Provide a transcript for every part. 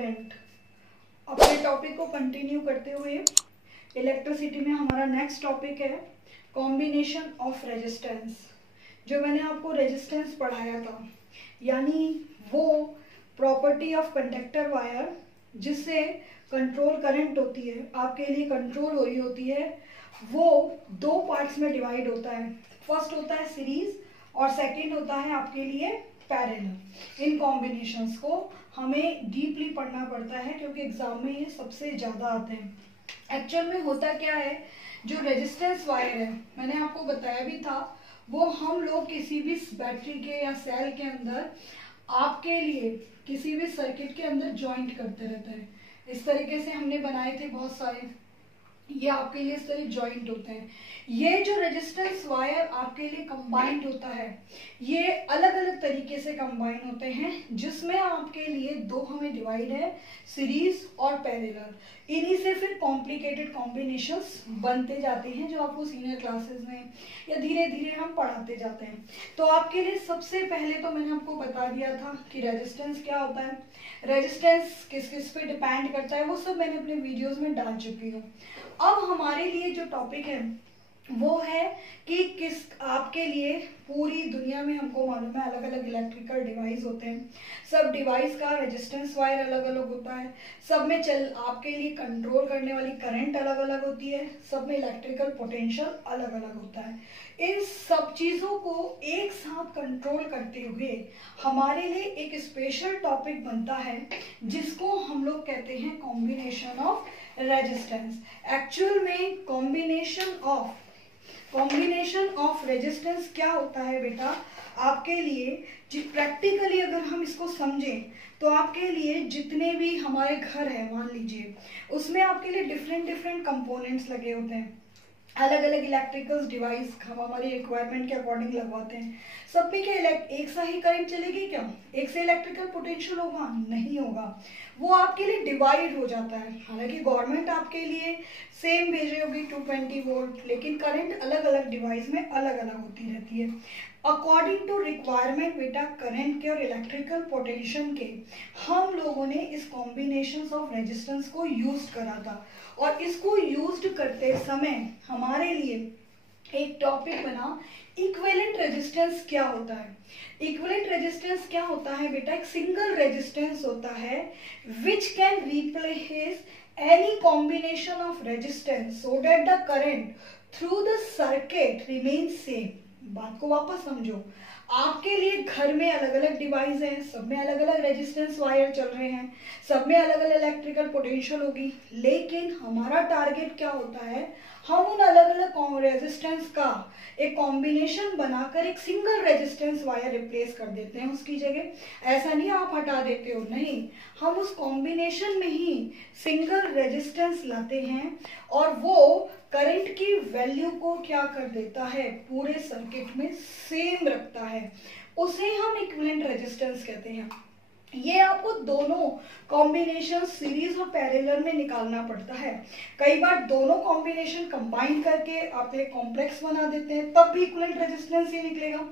Student, अपने topic को continue करते हुए इलेक्ट्रिसिटी में हमारा नेक्स्ट टॉपिक है कॉम्बिनेशन ऑफ रेजिस्टेंस। जो मैंने आपको रेजिस्टेंस पढ़ाया था, यानी वो प्रॉपर्टी ऑफ कंडक्टर वायर जिससे कंट्रोल करंट होती है, आपके लिए कंट्रोल हो रही होती है, वो दो पार्ट्स में डिवाइड होता है। फर्स्ट होता है सीरीज और सेकंड होता है आपके लिए पैरेलल। इन कॉम्बिनेशंस को हमें डीपली पढ़ना पड़ता है क्योंकि एग्जाम में ये सबसे ज़्यादा आते हैं। एक्चुअल में होता क्या है, जो रेजिस्टेंस वायर है मैंने आपको बताया भी था, वो हम लोग किसी भी बैटरी के या सेल के अंदर आपके लिए किसी भी सर्किट के अंदर जॉइंट करते रहता है। इस तरीके से हमने बनाए थे बहुत सारे, ये आपके लिए इस तरह जॉइंट होते हैं। ये जो रेजिस्टेंस वायर आपके लिए कंबाइंड होता है, ये अलग अलग तरीके से कंबाइन होते हैं, जिसमें आपके लिए दो हमें डिवाइड है, सीरीज और पैरेलल। इन्हीं से फिर कॉम्प्लिकेटेड कॉम्बिनेशंस बनते जाते हैं जो आपको सीनियर क्लासेस में या धीरे धीरे हम पढ़ाते जाते हैं। तो आपके लिए सबसे पहले तो मैंने आपको बता दिया था कि रेजिस्टेंस क्या होता है, रेजिस्टेंस किस किस पे डिपेंड करता है, वो सब मैंने अपने वीडियोस में डाल चुकी हूँ। अब हमारे लिए जो टॉपिक है वो है कि किस आपके लिए पूरी दुनिया में हमको मालूम है अलग अलग इलेक्ट्रिकल डिवाइस होते हैं, सब डिवाइस का रेजिस्टेंस वायर अलग अलग होता है, सब में आपके लिए कंट्रोल करने वाली करंट अलग अलग होती है, सब में इलेक्ट्रिकल पोटेंशियल अलग अलग होता है। इन सब चीज़ों को एक साथ कंट्रोल करते हुए हमारे लिए एक स्पेशल टॉपिक बनता है जिसको हम लोग कहते हैं कॉम्बिनेशन ऑफ रेजिस्टेंस। एक्चुअल में कॉम्बिनेशन ऑफ रेजिस्टेंस क्या होता है बेटा, आपके लिए प्रैक्टिकली अगर हम इसको समझें तो आपके लिए जितने भी हमारे घर है मान लीजिए, उसमें आपके लिए डिफरेंट डिफरेंट कंपोनेंट्स लगे होते हैं, अलग अलग इलेक्ट्रिकल डिवाइस हम हमारी रिक्वायरमेंट के अकॉर्डिंग लगवाते हैं। सब में क्या एक सा ही करंट चलेगी क्या, एक से इलेक्ट्रिकल पोटेंशियल होगा? नहीं होगा, वो आपके लिए डिवाइड हो जाता है। हालांकि गवर्नमेंट आपके लिए सेम भेज रही होगी 220 वोल्ट, लेकिन करंट अलग अलग डिवाइस में अलग अलग होती रहती है। अकॉर्डिंग टू रिक्वायरमेंट बेटा करंट के और इलेक्ट्रिकल पोटेंशियल के हम लोगों ने इस कॉम्बिनेशन ऑफ रेजिस्टेंस को यूज करा था, और इसको यूज करते समय हमारे लिए एक टॉपिक बना इक्विवेलेंट रेजिस्टेंस क्या होता है। इक्विवेलेंट रेजिस्टेंस क्या होता है बेटा, एक सिंगल रेजिस्टेंस होता है which can replace any combination of resistance so that the current through the circuit remains same. बात को वापस समझो, आपके लिए घर में अलग अलग डिवाइस हैं, सब में अलग अलग रेजिस्टेंस वायर चल रहे हैं, सब में अलग अलग इलेक्ट्रिकल पोटेंशियल होगी, लेकिन हमारा टारगेट क्या होता है, हम उन अलग अलग रेजिस्टेंस का एक कॉम्बिनेशन बनाकर एक सिंगल रेजिस्टेंस वायर रिप्लेस कर देते हैं उसकी जगह। ऐसा नहीं आप हटा देते हो, नहीं, हम उस कॉम्बिनेशन में ही सिंगल रेजिस्टेंस लाते हैं और वो करंट की वैल्यू को क्या कर देता है, पूरे सर्किट में सेम रखता है, उसे हम इक्विवेलेंट रेजिस्टेंस कहते हैं। ये आपको दोनों कॉम्बिनेशन सीरीज और पैरेलल में निकालना पड़ता है। कई बार दोनों कॉम्बिनेशन कंबाइन करके आप एक कॉम्प्लेक्स बना देते हैं, तब भी इक्विवेलेंट रेजिस्टेंस ही निकलेगा।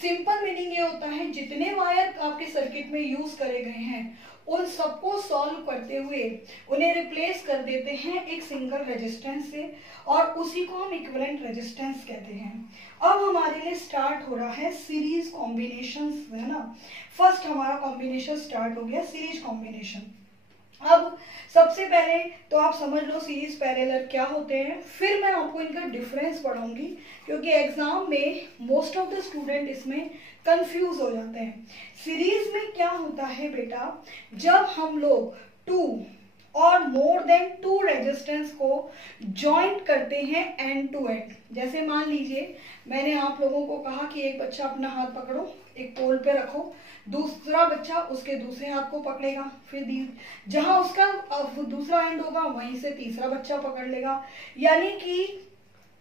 सिंपल मीनिंग ये होता है जितने वायर आपके सर्किट में यूज करे गए हैं उन सबको सॉल्व करते हुए उन्हें रिप्लेस कर देते हैं एक सिंगल रेजिस्टेंस से, और उसी को हम इक्विवेलेंट रेजिस्टेंस कहते हैं। अब हमारे लिए स्टार्ट हो रहा है सीरीज कॉम्बिनेशन, है ना। फर्स्ट हमारा कॉम्बिनेशन स्टार्ट हो गया सीरीज कॉम्बिनेशन। अब सबसे पहले तो आप समझ लो सीरीज पैरेलल क्या होते हैं, फिर मैं आपको इनका डिफरेंस पढ़ाऊंगी क्योंकि एग्जाम में मोस्ट ऑफ द स्टूडेंट इसमें कंफ्यूज हो जाते हैं। सीरीज में क्या होता है बेटा, जब हम लोग 2 और मोर देन 2 रेजिस्टेंस को जॉइंट करते हैं एंड टू एंड। जैसे मान लीजिए मैंने आप लोगों को कहा कि एक बच्चा अपना हाथ पकड़ो, एक पोल पे रखो, दूसरा बच्चा उसके दूसरे हाथ को पकड़ेगा, फिर जहां उसका दूसरा एंड होगा वहीं से तीसरा बच्चा पकड़ लेगा। यानी कि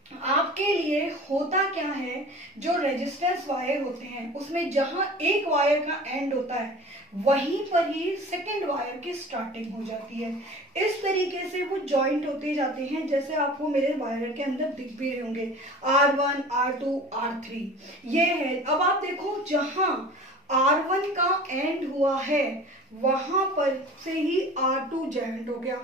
आपके लिए होता क्या है, जो रेजिस्टेंस वायर होते हैं उसमें जहां एक वायर का एंड होता है वहीं पर ही सेकेंड वायर की स्टार्टिंग हो जाती है। इस तरीके से वो जॉइंट होते जाते हैं, जैसे आपको मेरे वायर के अंदर दिख भी रहे होंगे R1, R2, R3 ये है। अब आप देखो जहां R1 का एंड हुआ है वहां पर से ही R2 जॉइंट हो गया,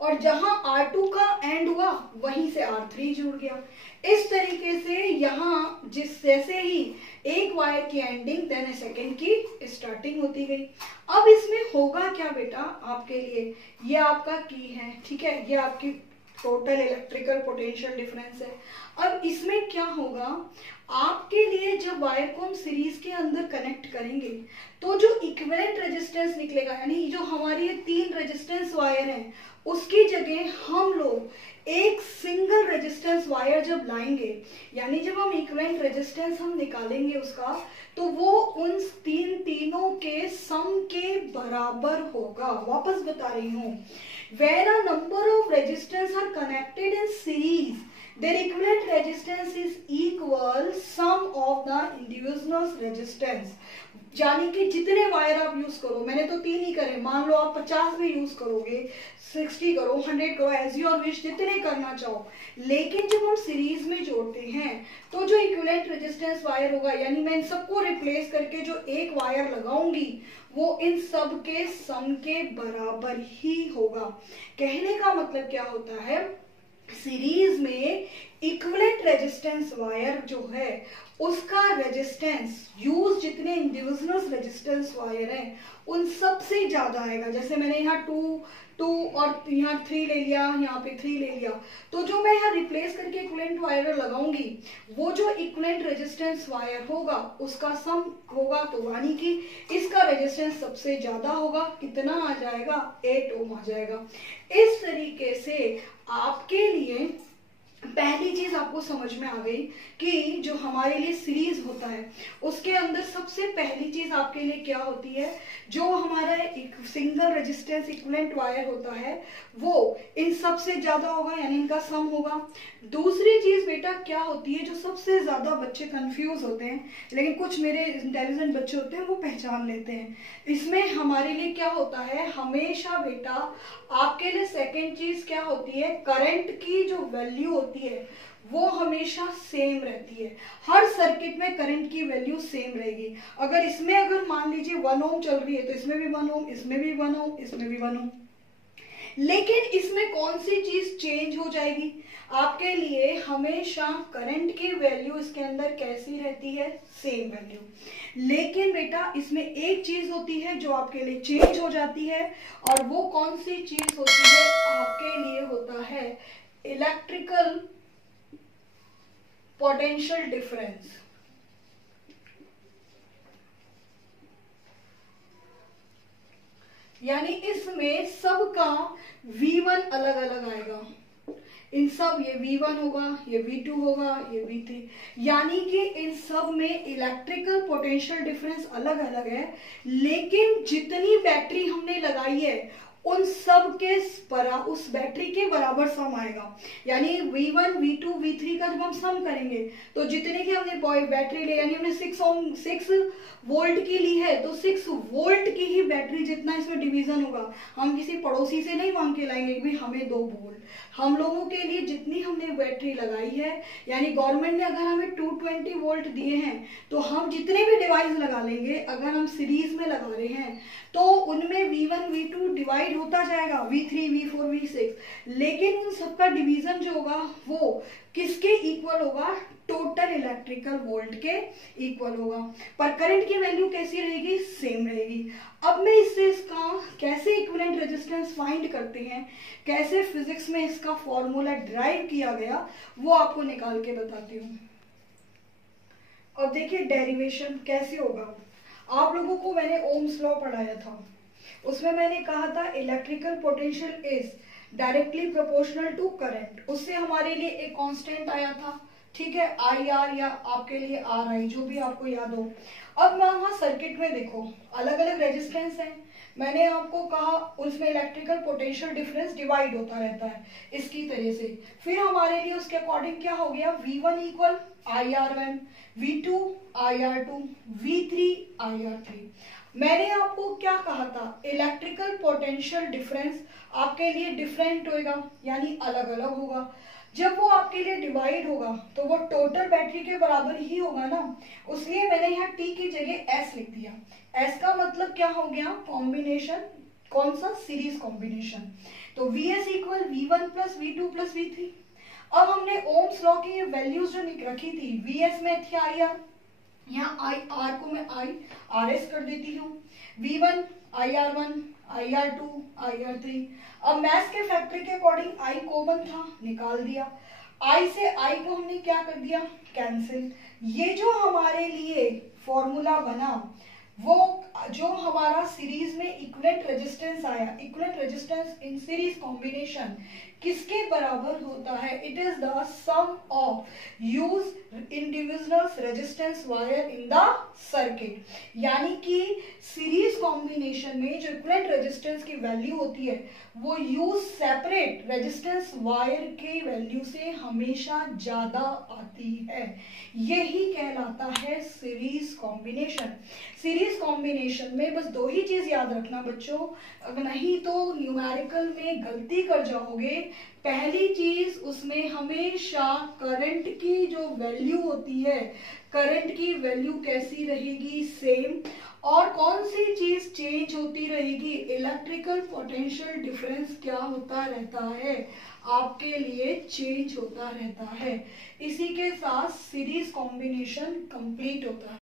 और जहां R2 का एंड हुआ वहीं से R3 जुड़ गया। इस तरीके से यहाँ जैसे ही एक वायर की एंडिंग देन सेकेंड की स्टार्टिंग होती गई। अब इसमें होगा क्या बेटा आपके लिए, ये आपका की है, ठीक है, ये आपकी टोटल इलेक्ट्रिकल पोटेंशियल डिफरेंस है। अब इसमें क्या होगा आपके लिए, जब वायर को हम सीरीज के अंदर कनेक्ट करेंगे तो जो इक्विवेलेंट रेजिस्टेंस निकलेगा, यानी जो हमारी ये 3 रेजिस्टेंस वायर हैं उसकी जगह हम लोग एक सिंगल रेजिस्टेंस वायर जब लाएंगे, यानी जब हम इक्विवेलेंट रेजिस्टेंस हम निकालेंगे उसका, तो वो उन तीनों के सम के बराबर होगा। वापस बता रही हूं, when a number of resistors are connected in series, their equivalent resistance is equal sum of the individual resistance। यानी कि जितने वायर आप यूज करो, मैंने तो 3 ही करे, मान लो आप 50 भी यूज करोगे, 60 करो, 100 करो, एज योर विश, जितने करना चाहो, लेकिन जब हम सीरीज में जोड़ते हैं तो जो इक्विवेलेंट रेजिस्टेंस वायर होगा, यानी मैं इन सबको रिप्लेस करके जो एक वायर लगाऊंगी वो इन सब के सम के बराबर ही होगा। कहने का मतलब क्या होता है, सीरीज में इक्विवेलेंट रेजिस्टेंस वायर जो है उसका रेजिस्टेंस यूज जितने इंडिविजुअल रेजिस्टेंस वायर हैं उन सब से ज्यादा आएगा। जैसे मैंने यहाँ 2 और यहाँ 3 ले लिया, यहाँ पे 3 ले लिया, तो जो मैं यहाँ रिप्लेस करके इक्विवेलेंट वायर लगाऊंगी वो जो इक्विवेलेंट रेजिस्टेंस वायर होगा उसका सम होगा, तो यानी कि इसका रेजिस्टेंस सबसे ज्यादा होगा। कितना आ जाएगा, 8 ओम आ जाएगा। इस तरीके से आपके लिए पहली चीज आपको समझ में आ गई कि जो हमारे लिए सीरीज होता है उसके अंदर सबसे पहली चीज आपके लिए क्या होती है, जो हमारा एक सिंगल रेजिस्टेंस इक्विवेलेंट वायर होता है वो इन सबसे ज्यादा होगा, यानी इनका सम होगा। दूसरी चीज बेटा क्या होती है, जो सबसे ज्यादा बच्चे कंफ्यूज होते हैं, लेकिन कुछ मेरे इंटेलिजेंट बच्चे होते हैं वो पहचान लेते हैं, इसमें हमारे लिए क्या होता है, हमेशा बेटा आपके लिए सेकेंड चीज क्या होती है, करंट की जो वैल्यू होती है वो हमेशा सेम रहती है। हर सर्किट में करंट की वैल्यू सेम रहेगी। अगर इसमें अगर मान लीजिए 1 ओम चल रही है तो इसमें भी 1 ओम, इसमें भी 1 ओम, इसमें भी 1 ओम, लेकिन इसमें कौन सी चीज चेंज हो जाएगी, आपके लिए हमेशा करंट की वैल्यू इसके अंदर कैसी रहती है, सेम वैल्यू। लेकिन बेटा इसमें एक चीज होती है जो आपके लिए चेंज हो जाती है, और वो कौन सी चीज होती है, आपके लिए होता है इलेक्ट्रिकल पोटेंशियल डिफरेंस। यानी इसमें सबका V1 अलग अलग आएगा, इन सब ये V1 होगा, ये V2 होगा, ये V3, यानी कि इन सब में इलेक्ट्रिकल पोटेंशियल डिफरेंस अलग अलग है, लेकिन जितनी बैटरी हमने लगाई है उन सब के उस बैटरी के बराबर सम आएगा। यानी V1, V2, V3 का जब हम सम करेंगे तो जितने की हमने बैटरी ले, यानी हमने 6 वोल्ट की ली है तो 6 वोल्ट की ही बैटरी जितना इसमें डिवीजन होगा। हम किसी पड़ोसी से नहीं मांग के लाएंगे कि हमें 2 वोल्ट, हम लोगों के लिए जितनी हमने बैटरी लगाई है, यानी गवर्नमेंट ने अगर हमें 220 वोल्ट दिए हैं तो हम जितने भी डिवाइस लगा लेंगे, अगर हम सीरीज में लगा रहे हैं तो उनमें V1, V2 डिवाइड होता जाएगा, V3, V4, V6, लेकिन उन सबका डिवीजन जो होगा वो किसके इक्वल होगा, टोटल इलेक्ट्रिकल वोल्ट के इक्वल होगा, पर करंट की वैल्यू कैसी रहेगी, सेम रहेगी। अब मैं इससे इसका कैसे इक्विवेलेंट रेजिस्टेंस फाइंड करते हैं, कैसे फिजिक्स में इसका फॉर्मूला ड्राइव किया गया, वो आपको निकाल के बताती हूँ। अब देखिए डेरिवेशन कैसे होगा। आप लोगों को मैंने ओम्स लॉ पढ़ाया था, उसमें मैंने कहा था electrical potential is directly proportional to current. उससे हमारे लिए एक कांस्टेंट आया था, ठीक है, IR या आपके लिए RI, जो भी आपको याद हो। अब वहां सर्किट में देखो अलग अलग रेजिस्टेंस है, मैंने आपको कहा उसमें इलेक्ट्रिकल पोटेंशियल डिफरेंस डिवाइड होता रहता है इसकी तरह से। फिर हमारे लिए उसके अकॉर्डिंग क्या हो गया, V1 equal IR1, V2 IR2, V3 IR3। मैंने आपको क्या कहा था, इलेक्ट्रिकल पोटेंशियल डिफरेंस आपके लिए डिफरेंट होगा, यानी अलग अलग होगा। जब वो आपके लिए डिवाइड होगा तो वो टोटल बैटरी के बराबर ही होगा ना, इसलिए मैंने यहाँ T की जगह S लिख दिया। S का मतलब क्या हो गया, कॉम्बिनेशन, कौन सा, सीरीज कॉम्बिनेशन। तो Vs equal V1 plus V2 plus V3। अब हमने ओम्स लॉ की ये वैल्यूज जो रखी थी, Vs में थी IR, यहाँ IR को मैं IRS कर देती हूँ, V1 IR1 IR2 IR3। अब मैथ्स के फैक्टर के अकॉर्डिंग I कॉमन था, निकाल दिया, I से I को हमने क्या कर दिया, कैंसिल। ये जो हमारे लिए फॉर्मूला बना, वो जो हमारा सीरीज में इक्विवेलेंट रेजिस्टेंस आया, equivalent resistance in series combination किसके बराबर होता है, it is the sum of use individual resistance wire in the circuit. यानी कि सीरीज कॉम्बिनेशन में जो इक्विवेलेंट रेजिस्टेंस की वैल्यू होती है वो यूज सेपरेट रेजिस्टेंस वायर के वैल्यू से हमेशा ज्यादा आती है, यही कहलाता है सीरीज कॉम्बिनेशन। सीरीज कॉम्बिनेशन में बस दो ही चीज याद रखना बच्चों, अगर नहीं तो न्यूमेरिकल में गलती कर जाओगे। पहली चीज, उसमें हमेशा करंट की जो वैल्यू होती है, करंट की वैल्यू कैसी रहेगी, सेम। और कौन सी चीज चेंज होती रहेगी, इलेक्ट्रिकल पोटेंशियल डिफरेंस क्या होता रहता है, आपके लिए चेंज होता रहता है। इसी के साथ सीरीज कॉम्बिनेशन कंप्लीट होता है।